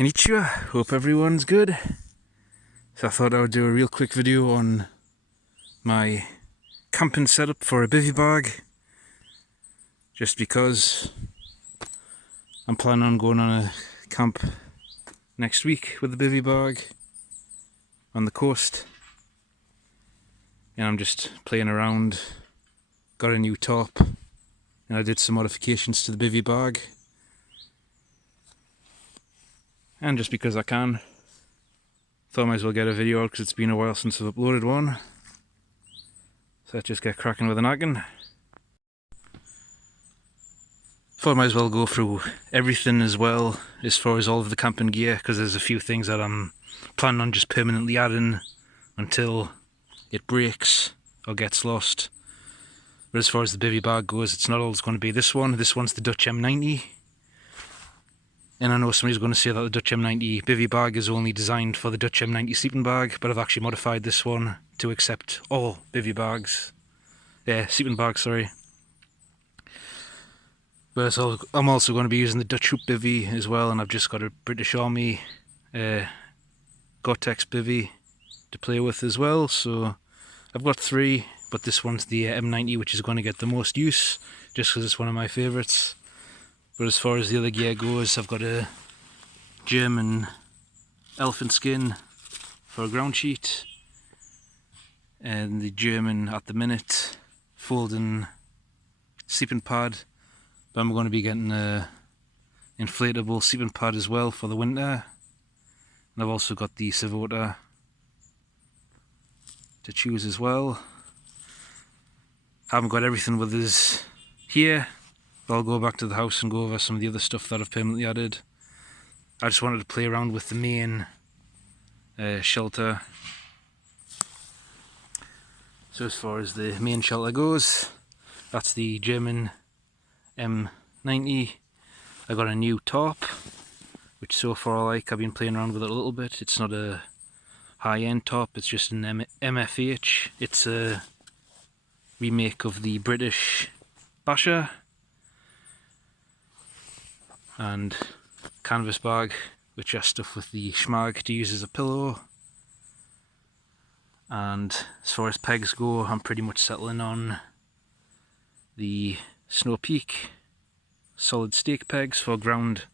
Konnichiwa, hope everyone's good. So I thought I would do a real quick video on my camping setup for a bivvy bag, just because I'm planning on going on a camp next week with the bivvy bag on the coast, and I'm just playing around. Got a new tarp and I did some modifications to the bivvy bag, and just because I can, thought I might as well get a video out because it's been a while since I've uploaded one. So let's just get cracking with the nagging. Thought I might as well go through everything as well as far as all of the camping gear, because there's a few things that I'm planning on just permanently adding until it breaks or gets lost. But as far as the bivvy bag goes, it's not always going to be this one. This one's the Dutch M90. And I know somebody's going to say that the Dutch M90 bivvy bag is only designed for the Dutch M90 sleeping bag, but I've actually modified this one to accept all bivvy bags. Sleeping bags, sorry. But I'm also going to be using the Dutch Hoop bivvy as well, and I've just got a British Army Gore-Tex bivvy to play with as well. So I've got three, but this one's the M90, which is going to get the most use, just because it's one of my favourites. But as far as the other gear goes, I've got a German elephant skin for a ground sheet, and the German, at the minute, folding sleeping pad. But I'm going to be getting a inflatable sleeping pad as well for the winter. And I've also got the Savota to choose as well. Haven't got everything with us here. I'll go back to the house and go over some of the other stuff that I've permanently added. I just wanted to play around with the main shelter. So as far as the main shelter goes, that's the German M90. I got a new tarp, which so far I like. I've been playing around with it a little bit. It's not a high-end tarp, it's just an MFH. It's a remake of the British Basha. And canvas bag, which I stuff with the schmag to use as a pillow. And as far as pegs go, I'm pretty much settling on the Snow Peak solid stake pegs for ground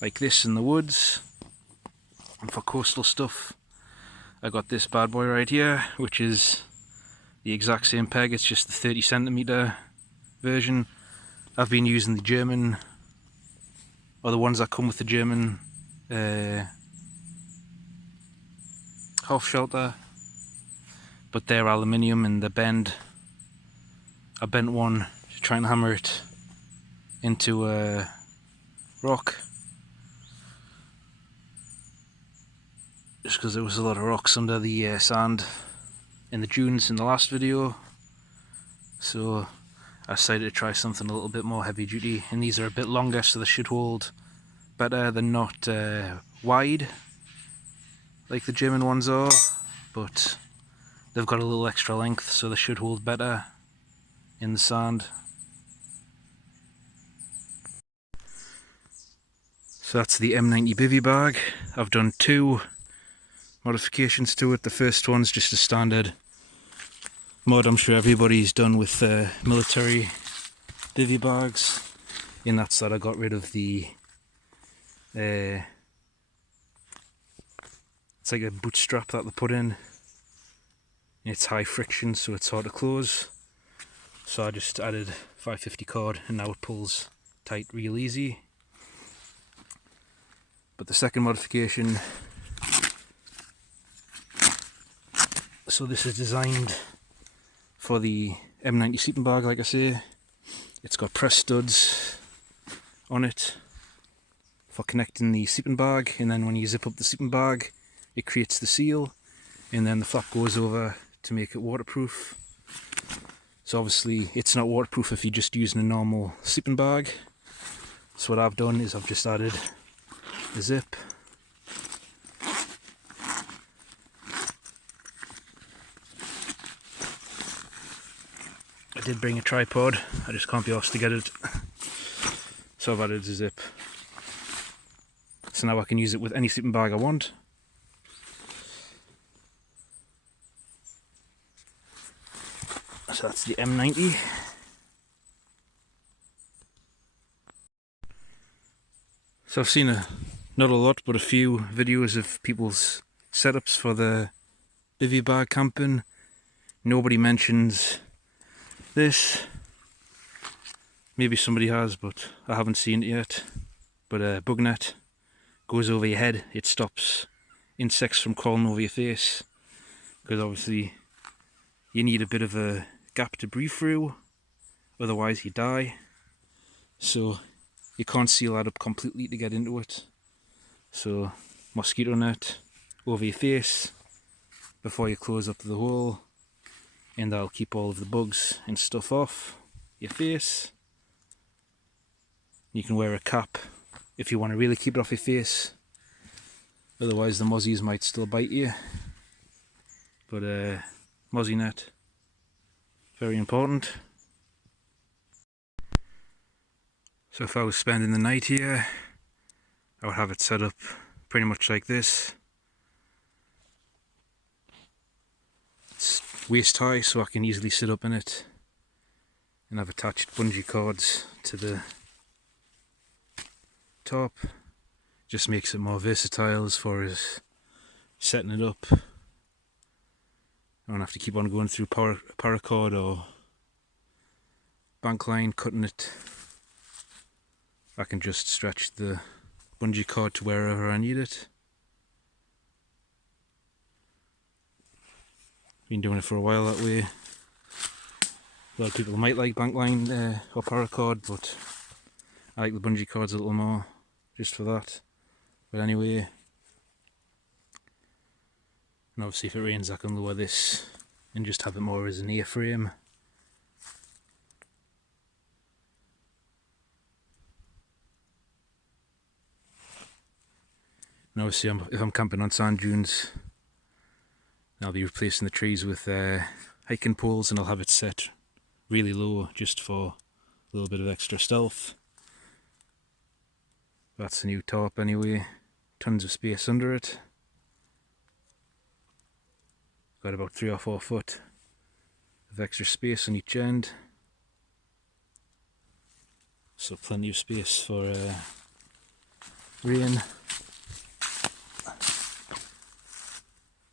like this in the woods. And for coastal stuff, I got this bad boy right here, which is the exact same peg, it's just the 30cm version. I've been using the German, or the ones that come with the German half shelter, but they're aluminium and they bend. I bent one to try and hammer it into a rock, just because there was a lot of rocks under the sand in the dunes in the last video. So I decided to try something a little bit more heavy duty, and these are a bit longer, so they should hold better. They're not wide like the German ones are, but they've got a little extra length, so they should hold better in the sand. So that's the M90 bivvy bag. I've done two modifications to it. The first one's just a standard mod I'm sure everybody's done with military bivvy bags, and that's that I got rid of the it's like a bootstrap that they put in. It's high friction, so it's hard to close, so I just added 550 cord and now it pulls tight real easy. But the second modification, so this is designed for the M90 sleeping bag, like I say. It's got press studs on it for connecting the sleeping bag, and then when you zip up the sleeping bag, it creates the seal, and then the flap goes over to make it waterproof. So obviously it's not waterproof if you're just using a normal sleeping bag. So what I've done is I've just added a zip. I did bring a tripod, I just can't be asked to get it, so I've added a zip. So now I can use it with any sleeping bag I want. So that's the M90. So I've seen not a lot, but a few videos of people's setups for the Bivvy bag camping. Nobody mentions this. Maybe somebody has, but I haven't seen it yet. But a bug net goes over your head. It stops insects from crawling over your face, because obviously you need a bit of a gap to breathe through, otherwise you die. So you can't seal that up completely to get into it. So mosquito net over your face before you close up the hole, and that'll keep all of the bugs and stuff off your face. You can wear a cap if you want to really keep it off your face, otherwise the mozzies might still bite you. But mozzie net, very important. So if I was spending the night here, I would have it set up pretty much like this. It's waist high, so I can easily sit up in it, and I've attached bungee cords to the top. Just makes it more versatile as far as setting it up. I don't have to keep on going through paracord or bank line cutting it. I can just stretch the bungee cord to wherever I need it. Been doing it for a while that way. A lot of people might like bank line or paracord, but I like the bungee cords a little more, just for that. But anyway, and obviously if it rains I can lower this and just have it more as an A-frame. And obviously if I'm camping on sand dunes, I'll be replacing the trees with hiking poles, and I'll have it set really low just for a little bit of extra stealth. That's a new tarp anyway, tons of space under it. Got about 3 or 4 foot of extra space on each end, so plenty of space for rain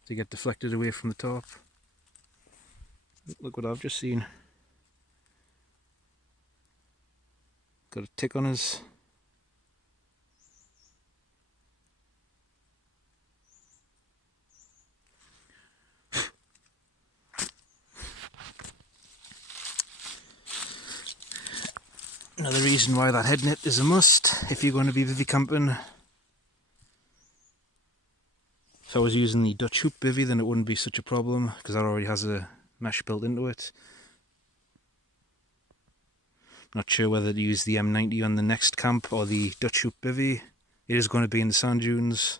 to get deflected away from the top. Look what I've just seen. Got a tick on us. Another reason why that head net is a must if you're going to be bivvy camping. If I was using the Dutch hoop bivvy, then it wouldn't be such a problem, because that already has a mesh built into it. Not sure whether to use the M90 on the next camp or the Dutch hoop bivvy. It is going to be in the sand dunes,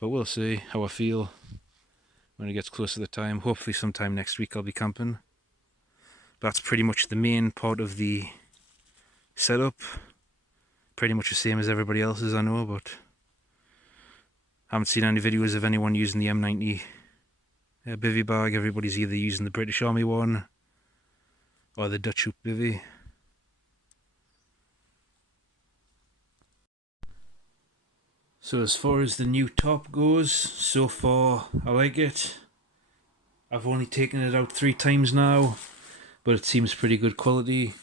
but we'll see how I feel when it gets closer to the time. Hopefully sometime next week I'll be camping. That's pretty much the main part of the setup. Pretty much the same as everybody else's, I know, but I haven't seen any videos of anyone using the M90 bivvy bag. Everybody's either using the British Army one or the Dutch hoop bivvy. So as far as the new top goes, so far I like it. I've only taken it out 3 times now, but it seems pretty good quality.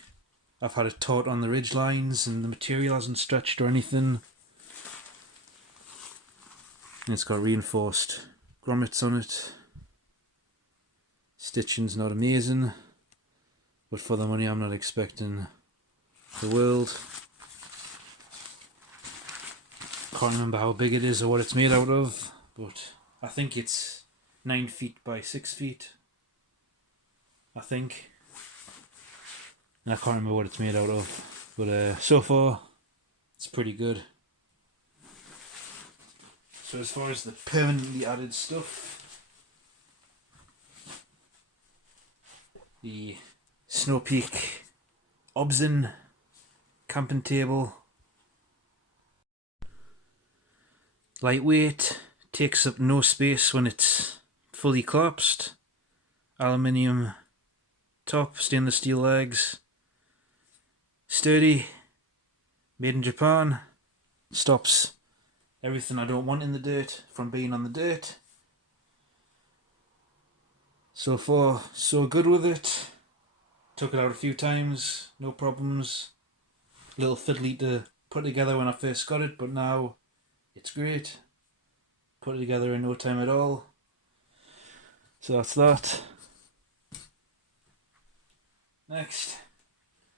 I've had it taut on the ridge lines and the material hasn't stretched or anything. And it's got reinforced grommets on it. Stitching's not amazing, but for the money I'm not expecting the world. Can't remember how big it is or what it's made out of, but I think it's 9 feet by 6 feet. I think. And I can't remember what it's made out of, but so far it's pretty good. So as far as the permanently added stuff, the Snow Peak Obsin camping table. Lightweight, takes up no space when it's fully collapsed. Aluminium top, stainless steel legs. Sturdy, made in Japan. Stops everything I don't want in the dirt from being on the dirt. So far, so good with it. Took it out a few times, no problems. A little fiddly to put together when I first got it, but now it's great. Put it together in no time at all. So that's that. Next,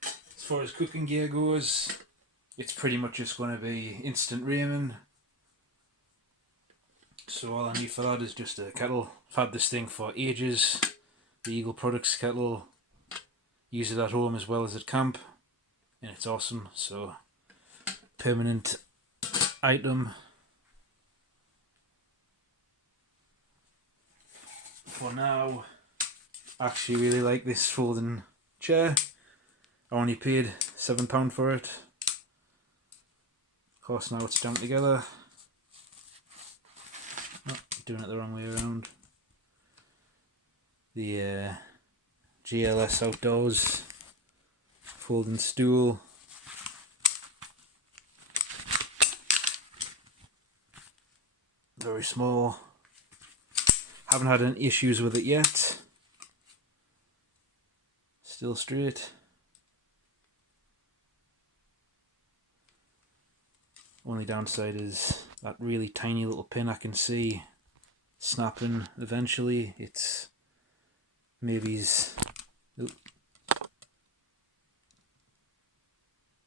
as far as cooking gear goes, it's pretty much just going to be instant ramen. So all I need for that is just a kettle. I've had this thing for ages. The Eagle Products kettle. Use it at home as well as at camp. And it's awesome. So, permanent item. For now, I actually really like this folding chair. I only paid £7 for it. Of course, now it's jammed together. Oh, doing it the wrong way around. The GLS Outdoors folding stool. Very small. Haven't had any issues with it yet. Still straight. Only downside is that really tiny little pin I can see snapping eventually. It's maybe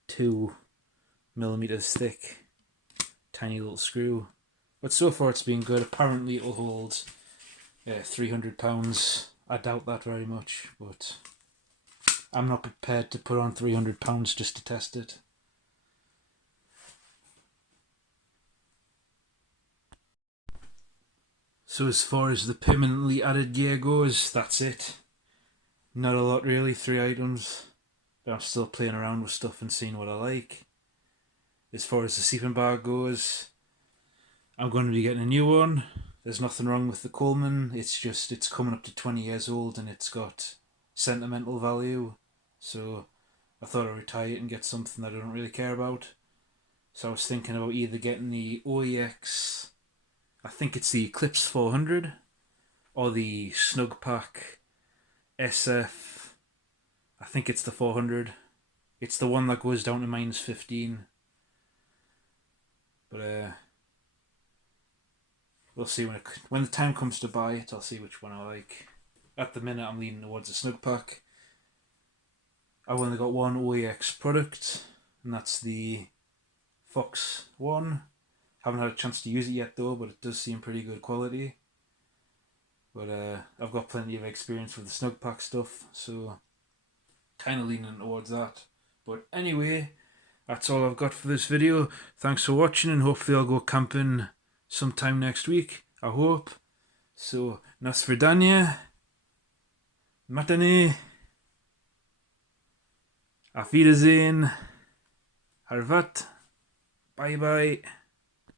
2mm thick. Tiny little screw. But so far it's been good. Apparently it'll hold 300 pounds. I doubt that very much, but I'm not prepared to put on 300 pounds just to test it. So as far as the permanently added gear goes, that's it. Not a lot really, 3 items. But I'm still playing around with stuff and seeing what I like. As far as the sleeping bag goes, I'm going to be getting a new one. There's nothing wrong with the Coleman, it's just it's coming up to 20 years old and it's got sentimental value. So I thought I'd retire it and get something that I don't really care about. So I was thinking about either getting the OEX, I think it's the Eclipse 400, or the Snug Pack SF, I think it's the 400. It's the one that goes down to -15. But we'll see when the time comes to buy it. I'll see which one I like. At the minute, I'm leaning towards the Snug Pack. I've only got one OEX product, and that's the Fox One. Haven't had a chance to use it yet though, but it does seem pretty good quality. But I've got plenty of experience with the Snug Pack stuff, so kind of leaning towards that. But anyway, that's all I've got for this video. Thanks for watching, and hopefully I'll go camping sometime next week, I hope. So, Nasvidania, Matane, Auf Wiedersehen, Harvat, bye bye.